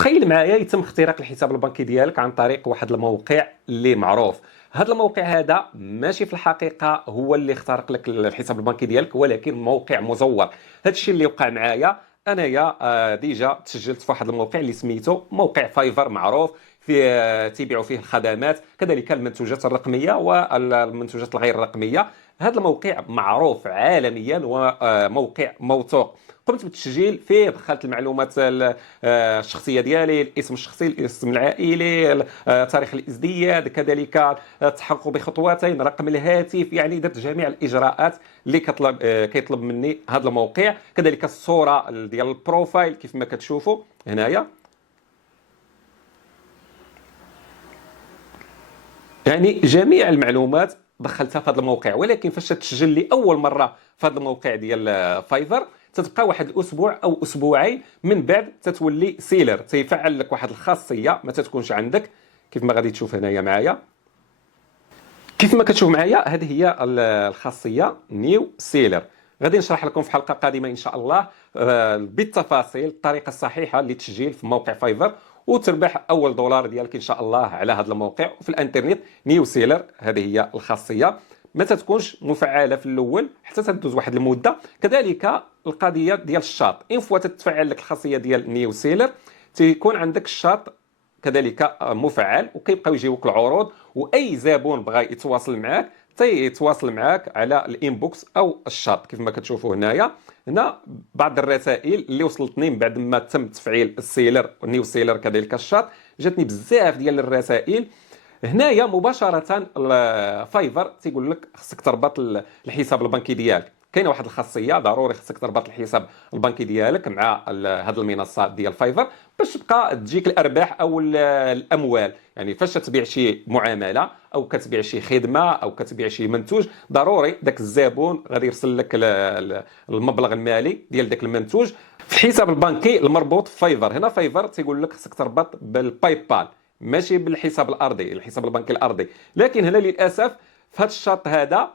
تخيل معايا يتم اختراق الحساب البنكي ديالك عن طريق واحد الموقع اللي معروف. هذا الموقع هذا ماشي في الحقيقه هو اللي اخترق لك الحساب البنكي ديالك، ولكن موقع مزور. هذا الشيء اللي وقع معايا انايا. ديجا تسجلت في واحد الموقع اللي سميتو موقع فايفر، معروف فيه تيبيعوا فيه الخدمات، كذلك المنتوجات الرقميه والمنتوجات الغير رقميه. هذا الموقع معروف عالميا وموقع موثوق. قمت بالتسجيل فيه، دخلت المعلومات الشخصيه ديالي، الاسم الشخصي، الاسم العائلي، تاريخ الازدياد، كذلك التحقق بخطوتين، رقم الهاتف. يعني درت جميع الاجراءات اللي كيطلب مني هذا الموقع. كذلك الصوره ديال البروفايل كيف ما كتشوفوا هنايا. يعني جميع المعلومات دخلتها في هذا الموقع، ولكن فاش تسجل لي اول مره في هذا الموقع ديال فايفر تتبقى واحد الاسبوع او اسبوعين، من بعد تتولي سيلر، تيفعل لك واحد الخاصيه ما تتكونش عندك كيف ما غادي تشوف هنايا معايا. كيف ما كتشوف معايا هذه هي الخاصيه نيو سيلر. غادي نشرح لكم في حلقه قادمه ان شاء الله بالتفاصيل الطريقه الصحيحه للتسجيل في موقع فايفر وتربح اول دولار ديالك ان شاء الله على هذا الموقع. وفي الانترنت نيو سيلر هذه هي الخاصيه، ما تتكونش مفعله في الاول حتى تدوز واحد المده. كذلك القضيه ديال الشاط، ان فوا تتفعل لك الخاصيه ديال نيو سيلر تيكون عندك الشاط كذلك مفعل، وكيبقاو يجيوك العروض، واي زبون بغى يتواصل معاك تيتواصل معاك على الانبوكس او الشات كيف ما كتشوفوا هنايا. هنا بعض الرسائل اللي وصلتني من بعد ما تم تفعيل السيلر والنيو سيلر كذلك الشات، جاتني بزاف ديال الرسائل. هنايا مباشره فايفر تيقول لك خصك تربط الحساب البنكي ديالك. كاينه واحد الخاصيه ضروري خصك تربط الحساب البنكي ديالك مع هذه المنصه ديال فايفر باش تبقى تجيك الارباح او الاموال. يعني فاش تبيع شي معامله او كتبيع شي خدمه او كتبيع شي منتوج، ضروري داك الزبون غادي يرسل لك المبلغ المالي ديال داك المنتوج في الحساب البنكي المربوط في فايفر. هنا فايفر تيقول لك خصك تربط بالباي بال، ماشي بالحساب الارضي، الحساب البنكي الارضي. لكن هنا للاسف في هذا الشرط هذا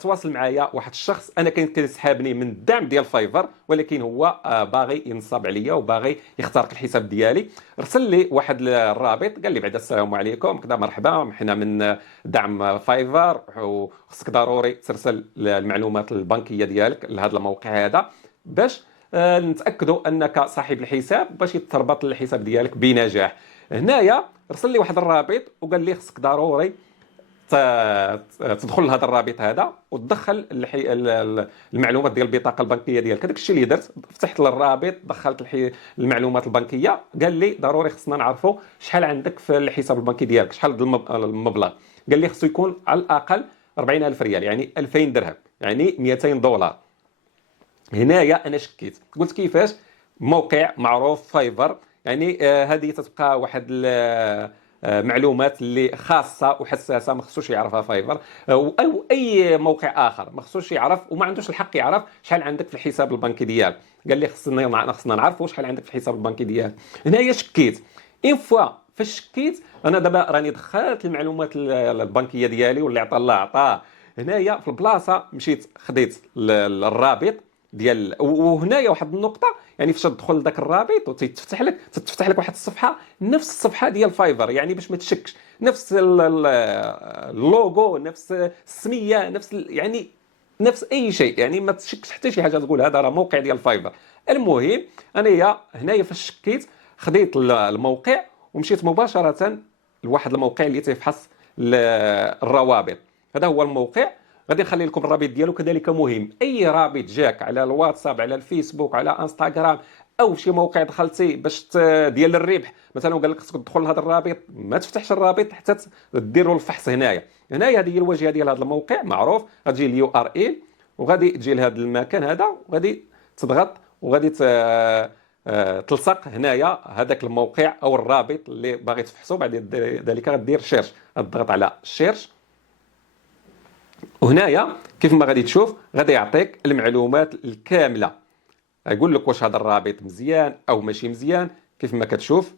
تواصل معايا واحد الشخص انا كان كيسحابني من الدعم ديال فايفر، ولكن هو باغي ينصب عليا وباغي يخترق الحساب ديالي. رسل لي واحد الرابط قال لي بعدا السلام عليكم كذا مرحبا حنا من دعم فايفر وخصك ضروري ترسل المعلومات البنكيه ديالك لهذا الموقع هذا باش نتاكدوا انك صاحب الحساب باش يتربط الحساب ديالك بنجاح. هنايا رسل لي واحد الرابط وقال لي خصك ضروري تدخل لهذا الرابط هذا وتدخل المعلومات ديال البطاقه البنكيه ديالك. هذاك الشيء اللي درت، فتحت الرابط دخلت المعلومات البنكيه. قال لي ضروري خصنا نعرفوا شحال عندك في الحساب البنكي ديالك، شحال المبلغ. قال لي خصو يكون على الاقل 40,000 ريال، يعني 2000 درهم، يعني 200 دولار. هنايا انا شكيت، قلت كيفاش موقع معروف فايفر، يعني هذه تتبقى واحد معلومات اللي خاصه وحساسه ما خصوش يعرفها فايفر او اي موقع اخر، ما خصوش يعرف وما عندوش الحق يعرف شحال عندك في الحساب البنكي ديالك. قال لي خصنا نعرفوا شحال عندك في الحساب البنكي ديالك. هنايا شكيت. ان فوا فاش شكيت انا دابا راني دخلت المعلومات البنكيه ديالي واللي عطى الله عطاه. هنايا في البلاصه مشيت خديت الرابط ديال، وهنايا واحد النقطه، يعني فاش تدخل لذاك الرابط وتتفتح لك واحد الصفحه نفس الصفحه ديال فايفر، يعني باش ما تشكش، نفس اللوغو، نفس السميه، نفس يعني نفس اي شيء، يعني ما تشكش حتى شي حاجه تقول هذا راه موقع ديال فايفر. المهم انايا هنايا فاش شكيت خديت الموقع ومشيت مباشره لواحد الموقع اللي تيفحص الروابط. هذا هو الموقع، غادي نخلي لكم الرابط ديالو. كذلك مهم اي رابط جاك على الواتساب، على الفيسبوك، على انستغرام، او شي موقع دخلتي باش ديال الربح مثلا وقال لك خصك تدخل لهذا الرابط، ما تفتحش الرابط حتى ديروا الفحص. هنايا هذه هي الواجهه ديال هذا الموقع معروف. غتجي اليو ار ال وغادي تجي لهذا المكان هذا وغادي تضغط وغادي تلصق هنايا هذاك الموقع او الرابط اللي باغي تفحصه. بعد ذلك غدير شيرش، غتضغط على شيرش، وهنايا كيف ما غادي تشوف غادي يعطيك المعلومات الكامله، يقول لك واش هذا الرابط مزيان او ماشي مزيان. كيف ما كتشوف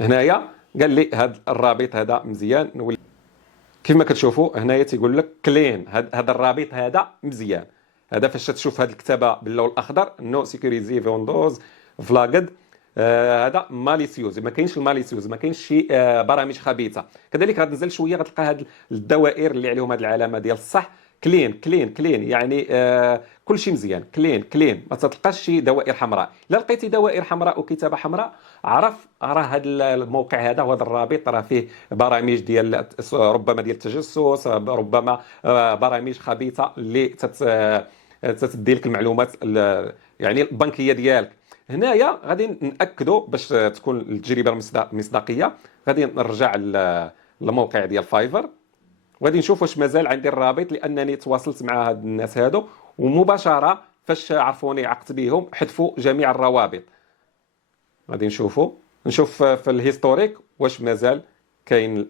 هنايا قال لي هذا الرابط هذا مزيان، نولي كيف ما كتشوفوا هنايا تيقول لك كلين هذا الرابط هذا مزيان. هذا فاش تشوف هذه الكتابه باللون الاخضر نو سيكوريزي ويندوز فلاغد، هذا ماليسيوز. ما كاينش الماليسيوز، ما كاينش شي برامج خبيثه. كذلك غتنزل شويه غتلقى هاد الدوائر اللي عليهم هاد العلامه ديال الصح، كلين كلين كلين، يعني كل شيء مزيان، كلين كلين، ما تلقاش شي دوائر حمراء. الا لقيتي دوائر حمراء وكتابه حمراء، عرف راه هذا الموقع هذا وهذا الرابط راه فيه برامج ديال ربما ديال التجسس، ربما برامج خبيثه اللي تتدي لك المعلومات يعني البنكيه ديالك. هنايا غادي ناكدوا باش تكون التجربه مصداقيه، غادي نرجع للموقع ديال فايفر، وغادي نشوف واش مازال عندي الرابط، لانني تواصلت مع هاد الناس هادو ومباشره فاش عرفوني عقدت بهم حذفوا جميع الروابط. غادي نشوف في الهيستوريك واش مازال كاين.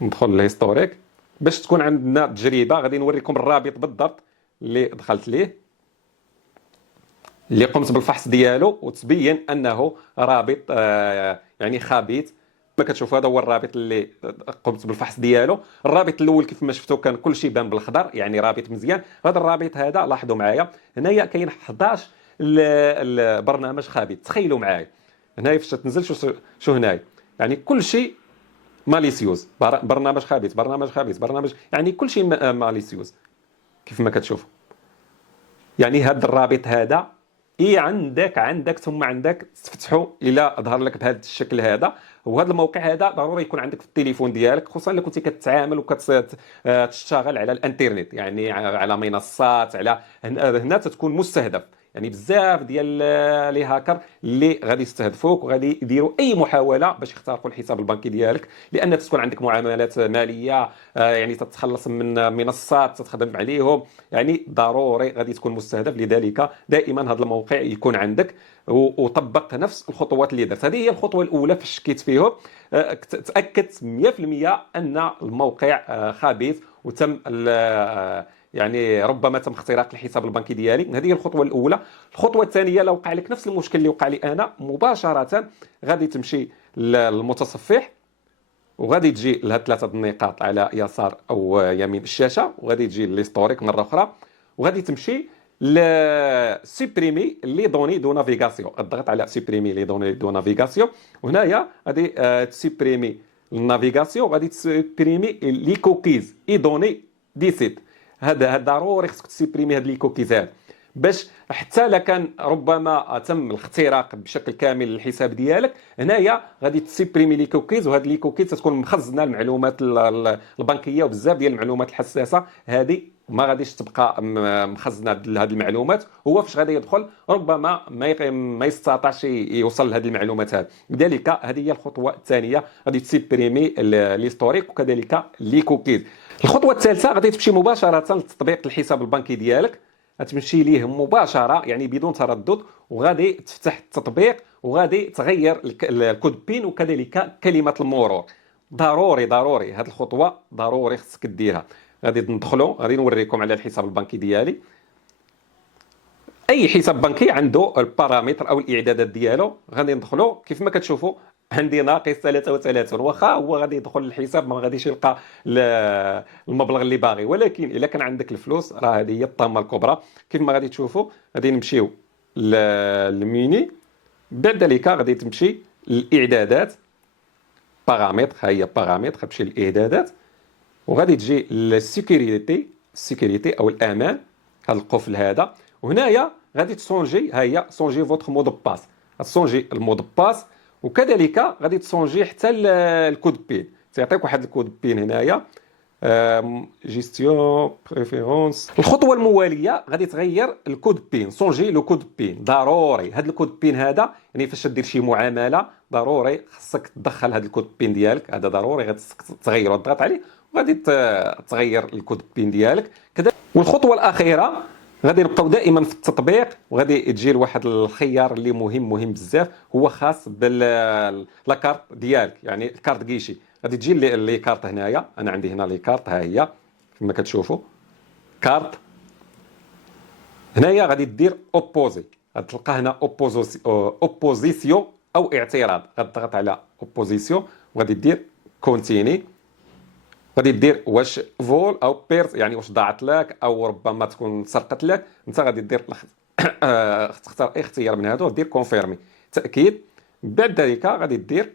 ندخل للهيستوريك باش تكون عندنا تجربه. غادي نوريكم الرابط بالضبط اللي دخلت ليه، اللي قمت بالفحص ديالو، وتبين انه رابط يعني خبيث. كما كتشوفوا هذا هو الرابط اللي قمت بالفحص ديالو. الرابط الاول كيف ما شفتوا كان كل شيء بان بالخضر، يعني رابط مزيان. هذا الرابط هذا لاحظوا معايا هنايا كاين 11 البرنامج خبيث. تخيلوا معايا هنايا فاش تنزل شو هنايا، يعني كل شيء ماليسيوز، برنامج خبيث، برنامج خبيث، برنامج، يعني كل شيء ماليسيوز كيف ما كتشوفوا. يعني هذا الرابط هذا عندك ثم عندك تفتحوا الى ظهر لك بهذا الشكل هذا. وهذا الموقع هذا ضروري يكون عندك في التليفون ديالك، خصوصا الا كنتي كتعامل وكتشتغل على الانترنت، يعني على منصات، على هنا تكون مستهدف. يعني بزاف ديال لي هاكر اللي غادي يستهدفوك وغادي يديروا اي محاوله باش يخترقوا الحساب البنكي ديالك، لان تكون عندك معاملات ماليه، يعني تتخلص من منصات تخدم عليهم، يعني ضروري غادي تكون مستهدف. لذلك دائما هذا الموقع يكون عندك، وطبق نفس الخطوات اللي درت. هذه هي الخطوه الاولى فاش شكيت فيهم. تاكدت 100% ان الموقع خبيث وتم يعني ربما تم اختراق الحساب البنكي ديالي. هذه هي الخطوه الاولى. الخطوه الثانيه، لو وقع لك نفس المشكل اللي وقع لي انا، مباشره غادي تمشي للمتصفح، وغادي تجي لهاد 3 النقاط على يسار او يمين الشاشه، وغادي تجي للهيستوريك مره اخرى، وغادي تمشي ل سوبريمي لي دوني دو نافيغاسيون. اضغط على سوبريمي لي دوني دو نافيغاسيون، وهنايا غادي تسوبريمي النافيغاسيون، غادي تسوبريمي لي كوكيز اي دوني دي سيت. هذا ضروري خصك تسوبريمي هاد لي كوكيز هاد، باش حتى لا كان ربما تم الاختراق بشكل كامل للحساب ديالك، هنايا غادي تسيبريمي لي كوكيز، وهاد لي كوكيز تكون مخزنه المعلومات البنكيه، وبزاف ديال المعلومات الحساسه هذه ما غاديش تبقى مخزنه هذه المعلومات. هو فاش غادي يدخل ربما ما يستطيعش يوصل لهذه المعلومات هذه. لذلك هذه هي الخطوه الثانيه، غادي تسيبريمي ليستوريك وكذلك لي كوكيز. الخطوه الثالثه غادي تمشي مباشره لتطبيق الحساب البنكي ديالك، غتمشي ليه مباشره يعني بدون تردد، وغادي تفتح التطبيق وغادي تغير الكود بين وكذلك كلمه المرور. ضروري هذه الخطوه ضروري خصك ديرها. غادي ندخلوا، غادي نوريكم على الحساب البنكي ديالي. اي حساب بنكي عنده البارامتر او الاعدادات ديالو. غادي ندخلوا كيف ما كتشوفوا عندي ناقص 33، واخا هو غادي يدخل للحساب ما غاديش يلقى المبلغ اللي باغي، ولكن الا كان عندك الفلوس راه هذه هي الطامه الكبرى. كيف ما غادي تشوفوا غادي نمشيو للميني، بعد ذلك غادي تمشي للاعدادات، بارامتر، ها هي بارامتر، غتمشي للاعدادات وغادي تجي للسيكوريتي او الامان، هذا القفل هذا. وهنايا غادي تسونجي، ها هي سونجي فوتر مود باس، غتسونجي المود باس، وكذلك غادي تسونجي حتى الكود بين. تعطيك واحد الكود بين هنايا، جيستيون بريفيرونس. الخطوه المواليه غادي تغير الكود بين، سونجي لو كود بين. ضروري هذا الكود بين هذا، يعني فاش دير شي معامله ضروري خصك تدخل هذا الكود بين ديالك، هذا ضروري غادي تغيره، تضغط عليه وغادي تغير الكود بين ديالك كذا. والخطوه الاخيره غادي نبقاو دائما في التطبيق، وغادي تجي لواحد الخيار اللي مهم بزاف، هو خاص باللاكارت ديالك، يعني الكارت كيشي. غادي تجي لي كارت هنايا، انا عندي هنا لي كارت، ها هي كما كتشوفوا كارت. هنايا غادي دير اوبوزي، غتلقى هنا اوبوزيسيون او اعتراض، غتضغط على اوبوزيسيون وغادي دير كونتيني. غادي دير واش فول او بيرت، يعني واش ضاعت لك او ربما تكون سرقت لك، انت غادي دير تختار اي اختيار من هادو دير كونفيرمي تاكيد. بعد ذلك غادي دير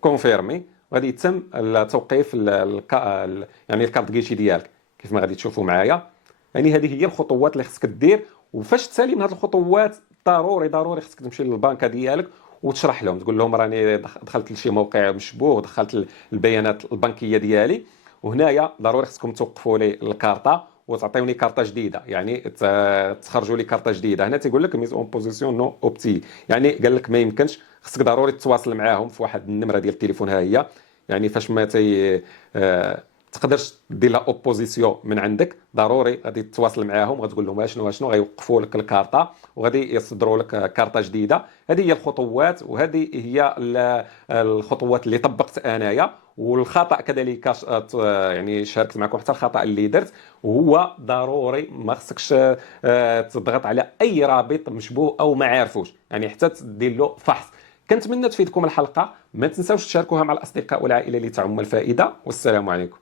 كونفيرمي، غادي يتم توقيف يعني الكارت كيشي ديالك كيف ما غادي تشوفوا معايا. يعني هذه هي الخطوات اللي خصك دير. وفاش تسالي من هذه الخطوات ضروري خصك تمشي للبنكه ديالك وتشرح لهم، تقول لهم راني دخلت لشي موقع مشبوه، دخلت البيانات البنكيه ديالي، وهنايا ضروري خصكم توقفوا لي الكارطه وتعطيوني كارطه جديده، يعني تخرجوا لي كارطه جديده. هنا تيقول لك ميز اون بوزيسيون نو اوبتي، يعني قال لك ما يمكنش، خصك ضروري تتواصل معاهم في واحد النمره ديال التليفون، ها هي. يعني فاش ما تقدرش دير لها اوبوزيسيون من عندك، ضروري غادي تتواصل معاهم، غتقول لهم شنو غيوقفوا لك الكارطه وغادي يصدروا لك كارطه جديده. هذه هي الخطوات، وهذه هي الخطوات اللي طبقت انايا. والخطا كذلك يعني شاركت معكم حتى الخطا اللي درت، وهو ضروري ما خصكش تضغط على اي رابط مشبوه او ما عارفوش، يعني حتى تدير له فحص. كنتمنى تفيدكم الحلقه، ما تنساوش تشاركوها مع الاصدقاء والعائله لتعم الفائده، والسلام عليكم.